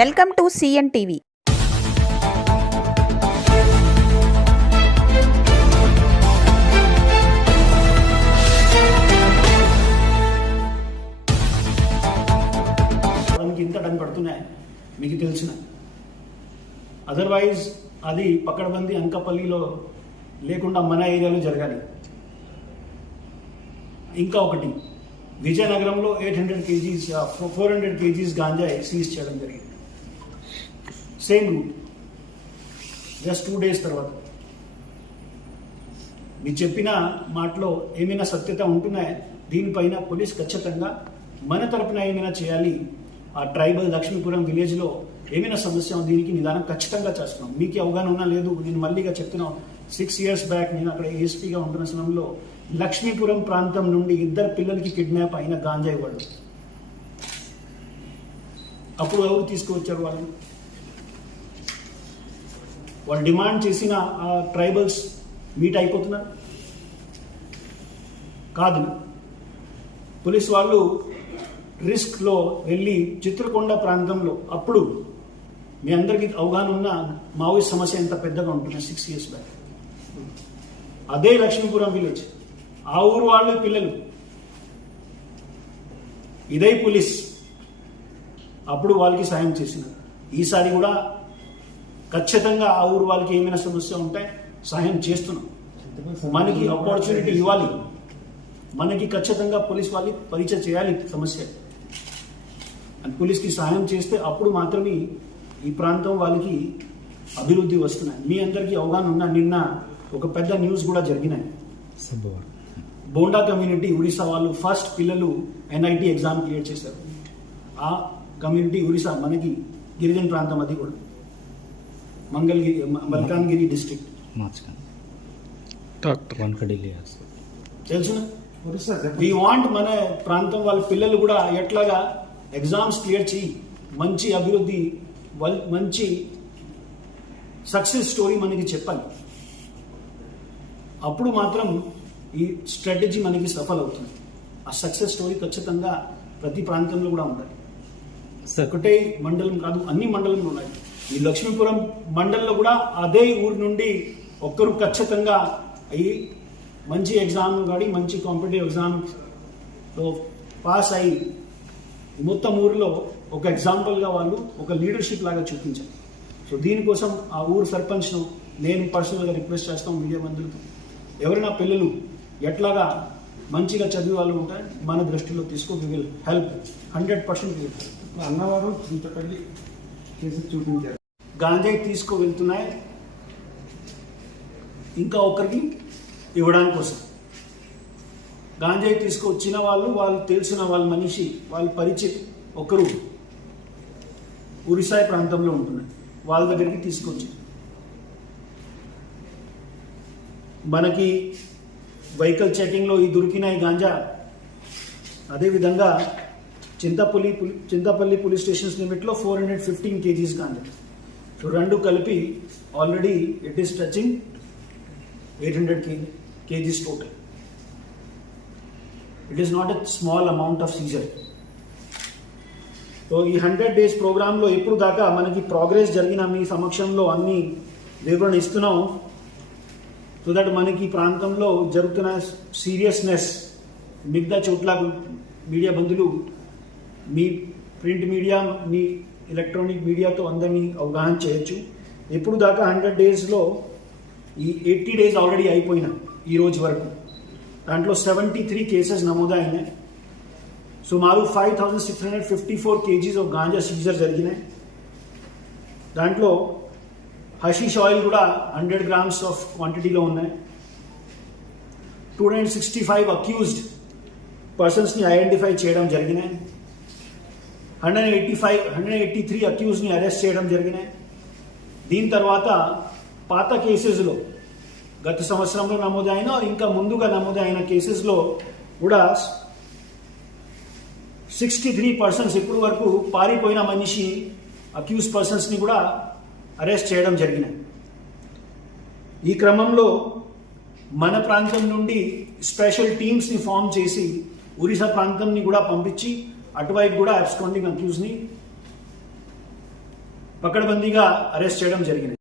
Welcome to CN TV. ఇంత time పడుతున్నాయి మీకు తెలిసిన. అదర్వైజ్ అది పక్కడబంది అంకపల్లిలో లేకుండా మన ఏరియాలో జరగాలి. ఇంకా ఒకటి విజయనగరంలో eight hundred kgs uh, four hundred kgs ganja seize చేయడం జరిగింది. Same route just two days తర్వాత. మీరు చెప్పిన మాటలో ఏమైనా సత్యత ఉంటున్నాయా? దీనిపైన పోలీస్ ఖచ్చితంగా మన తరపున ఏమైనా చేయాలి? ఆ ట్రైబల్ లక్ష్మీపురం విలేజ్లో ఏమైనా సమస్య దీనికి నిదానం ఖచ్చితంగా చేస్తున్నాం. మీకు అవగాహన ఉన్నా లేదు. నేను మళ్ళీగా చెప్తున్నాను సిక్స్ ఇయర్స్ బ్యాక్ నేను అక్కడ ఏఎస్పీగా ఉంటున్న సమయంలో లక్ష్మీపురం ప్రాంతం నుండి ఇద్దరు పిల్లలకి కిడ్నాప్ అయిన గాంజాయి వాళ్ళు. అప్పుడు ఎవరు తీసుకువచ్చారు వాళ్ళు వాళ్ళు డిమాండ్ చేసిన ఆ ట్రైబల్స్ మీట్ అయిపోతున్నారు కాదు. పోలీస్ వాళ్ళు రిస్క్లో వెళ్ళి చిత్రకొండ ప్రాంతంలో అప్పుడు మీ అందరికీ అవగాహన ఉన్న మావోయిస్ట్ సమస్య ఎంత పెద్దగా ఉంటుంది సిక్స్ ఇయర్స్ బ్యాక్ అదే లక్ష్మీపురం విలేజ్ ఆ ఊరు వాళ్ళు పిల్లలు. ఇదే పోలీస్. అప్పుడు వాళ్ళకి సాయం చేసిన. ఈసారి కూడా ఖచ్చితంగా ఆ ఊరు వాళ్ళకి ఏమైనా సమస్య ఉంటే సహాయం చేస్తున్నాం. మనకి ఆపర్చునిటీ ఇవ్వాలి. మనకి ఖచ్చితంగా పోలీస్ వాళ్ళకి పరిచయం చేయాలి సమస్య. అండ్ పోలీస్కి సహాయం చేస్తే అప్పుడు మాత్రమే ఈ ప్రాంతం వాళ్ళకి అభివృద్ధి వస్తున్నాయి. మీ అందరికీ అవగాహన ఉన్న నిన్న ఒక పెద్ద న్యూస్ కూడా జరిగినాయి. బోండా కమ్యూనిటీ ఒడిశా వాళ్ళు ఫస్ట్ పిల్లలు ఎన్ఐటి ఎగ్జామ్ క్లియర్ చేశారు. ఆ కమ్యూనిటీ ఒడిశా మనకి గిరిజన ప్రాంతం అది కూడా. మంగళగిరి మల్కాన్గిరి డిస్ట్రిక్ట్ మార్చుకోండి. డాక్టర్. వనకడిల్లి తెలుసున? వి వాంట్ మన ప్రాంతం వాళ్ళ పిల్లలు కూడా ఎట్లాగా ఎగ్జామ్స్ క్లియర్ చేయి. మంచి అభివృద్ధి వల్- మంచి సక్సెస్ స్టోరీ మనకి చెప్పాలి. అప్పుడు మాత్రం ఈ స్ట్రాటజీ మనకి సఫల్ అవుతుంది ఆ సక్సెస్ స్టోరీ ఖచ్చితంగా ప్రతి ప్రాంతంలో కూడా ఉండాలి. ఒకటే మండలం కాదు అన్ని మండలంలో ఉన్నాయి. ఈ లక్ష్మీపురం మండలంలో కూడా అదే ఊరు నుండి ఒక్కరు ఖచ్చితంగా అయ్యి మంచి ఎగ్జామ్ కాడి మంచి కాంపిటేటివ్ ఎగ్జామ్లో పాస్ అయ్యి మొత్తం ఊరిలో ఒక ఎగ్జాంపుల్గా వాళ్ళు ఒక లీడర్షిప్ లాగా చూపించారు. సో దీనికోసం ఆ ఊరు సర్పంచ్ను నేను పర్సనల్గా రిక్వెస్ట్ చేస్తాం మీడియా మందులతో. ఎవరైనా పిల్లలు ఎట్లాగా మంచిగా చదివే వాళ్ళు ఉంటే మన దృష్టిలో తీసుకో we will help hundred percent అన్నవారు చింతపల్లి చేసి చూపించారు. గాంజాయి తీసుకు వెళ్తున్నాయి. ఇంకా ఒకరికి ఇవ్వడానికి కోసం. గాంజాయి తీసుకొచ్చిన వాళ్ళు వాళ్ళు తెలిసిన వాళ్ళ మనిషి వాళ్ళ పరిచయం ఒకరు ఉరిసాయి ప్రాంతంలో ఉంటున్నారు వాళ్ళ దగ్గరికి తీసుకొచ్చి. మనకి వెహికల్ చెకింగ్లో ఈ దొరికిన ఈ గాంజా అదేవిధంగా చింతపల్లి పులి- Chintapalli police stations లిమిట్లో four hundred fifteen kgs ganja. రెండు కలిపి already it is touching eight hundred kgs total it is not a small amount of seizure so ఈ హండ్రెడ్ డేస్ ప్రోగ్రాంలో ఇప్పుడు దాకా మనకి ప్రోగ్రెస్ జరిగిన మీ సమక్షంలో అన్ని వివరణ ఇస్తున్నాం. సో దట్ మనకి ఈ ప్రాంతంలో జరుగుతున్న సీరియస్నెస్ మిగతా చోట్ల మీడియా బంధువులు మీ ప్రింట్ మీడియా మీ ఎలక్ట్రానిక్ మీడియాతో అందరినీ అవగాహన చేయొచ్చు. ఎప్పుడు దాకా హండ్రెడ్ డేస్లో ఈ ఎయిటీ డేస్ ఆల్రెడీ అయిపోయినా ఈ రోజు వరకు. దాంట్లో సెవెంటీ త్రీ కేసెస్ నమోదైనాయి. సుమారు five thousand six hundred fifty four kgs of ganja seizure జరిగినాయి. దాంట్లో హషీష్ ఆయిల్ కూడా హండ్రెడ్ గ్రామ్స్ ఆఫ్ క్వాంటిటీలో ఉన్నాయి. Two hundred sixty five accused పర్సన్స్ని identify చేయడం జరిగినాయి. Hundred eighty five hundred eighty three అక్యూజ్ని arrest చేయడం జరిగినాయి. దీని తర్వాత పాత కేసెస్లో గత సంవత్సరంలో నమోదైన ఇంకా ముందుగా నమోదైన కేసెస్లో కూడా సిక్స్టీ త్రీ పర్సన్స్ ఇప్పుడు వరకు పారిపోయిన మనిషి అక్యూజ్ పర్సన్స్ని కూడా అరెస్ట్ చేయడం జరిగినాయి. ఈ క్రమంలో మన ప్రాంతం నుండి స్పెషల్ టీమ్స్ని ఫామ్ చేసి ఒరిస్సా ప్రాంతంని కూడా పంపించి అటువైపు కూడా అబ్స్కాండింగ్ అక్యూజ్ని పకడ్బందీగా అరెస్ట్ చేయడం జరిగింది.